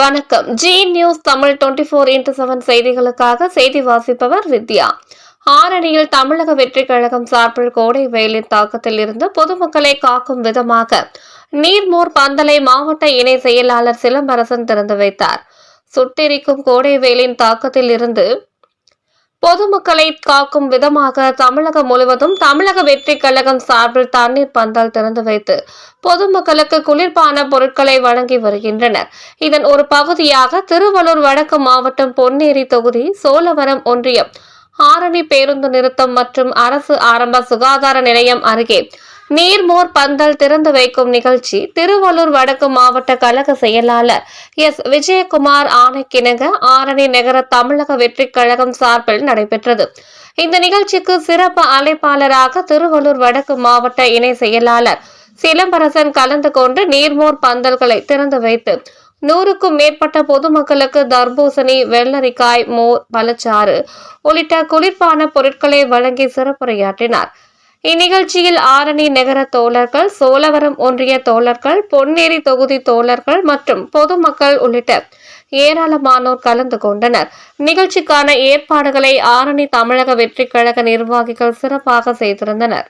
வணக்கம். G news Tamil 24x7 செய்திகளுக்காக செய்தி வாசிப்பவர் வித்யா. ஆரணியில் தமிழக வெற்றிக் கழகம் சார்பில் கோடை வெயிலின் தாக்கத்தில் இருந்து பொதுமக்களை காக்கும் விதமாக நீர்மோர் பந்தலை மாவட்ட இணை செயலாளர் சிலம்பரசன் திறந்து வைத்தார். சுட்டெரிக்கும் கோடை வெயிலின் தாக்கத்தில் இருந்து பொதுமக்களை காக்கும் விதமாக தமிழகம் முழுவதும் தமிழக வெற்றிக் கழகம் சார்பில் தண்ணீர் பந்தல் திறந்து வைத்து பொதுமக்களுக்கு குளிர்பான பொருட்களை வழங்கி வருகின்றனர். இதன் ஒரு பகுதியாக திருவள்ளூர் வடக்கு மாவட்டம் பொன்னேரி தொகுதி சோழவரம் ஒன்றியம் ஆரணி பேருந்து நிறுத்தம் மற்றும் அரசு ஆரம்ப சுகாதார நிலையம் அருகே நீர்மோர் பந்தல் திறந்து வைக்கும் நிகழ்ச்சி திருவள்ளூர் வடக்கு மாவட்ட கழக செயலாளர் எஸ். விஜயகுமார் ஆணைக்கிணங்க ஆரணி நகர தமிழக வெற்றிக் கழகம் சார்பில் நடைபெற்றது. இந்த நிகழ்ச்சிக்கு சிறப்பு அழைப்பாளராக திருவள்ளூர் வடக்கு மாவட்ட இணை செயலாளர் சிலம்பரசன் கலந்து கொண்டு நீர்மோர் பந்தல்களை திறந்து வைத்து 100க்கும் மேற்பட்ட பொதுமக்களுக்கு தர்பூசணி, வெள்ளரிக்காய், மோர், பழச்சாறு உள்ளிட்ட குளிர்பான பொருட்களை வழங்கி சிறப்புரையாற்றினார். இந்நிகழ்ச்சியில் ஆரணி நகர தோழர்கள், சோழவரம் ஒன்றிய தோழர்கள், பொன்னேரி தொகுதி தோழர்கள் மற்றும் பொதுமக்கள் உள்ளிட்ட ஏராளமானோர் கலந்து கொண்டனர். நிகழ்ச்சிக்கான ஏற்பாடுகளை ஆரணி தமிழக வெற்றிக் கழக நிர்வாகிகள் சிறப்பாக செய்திருந்தனர்.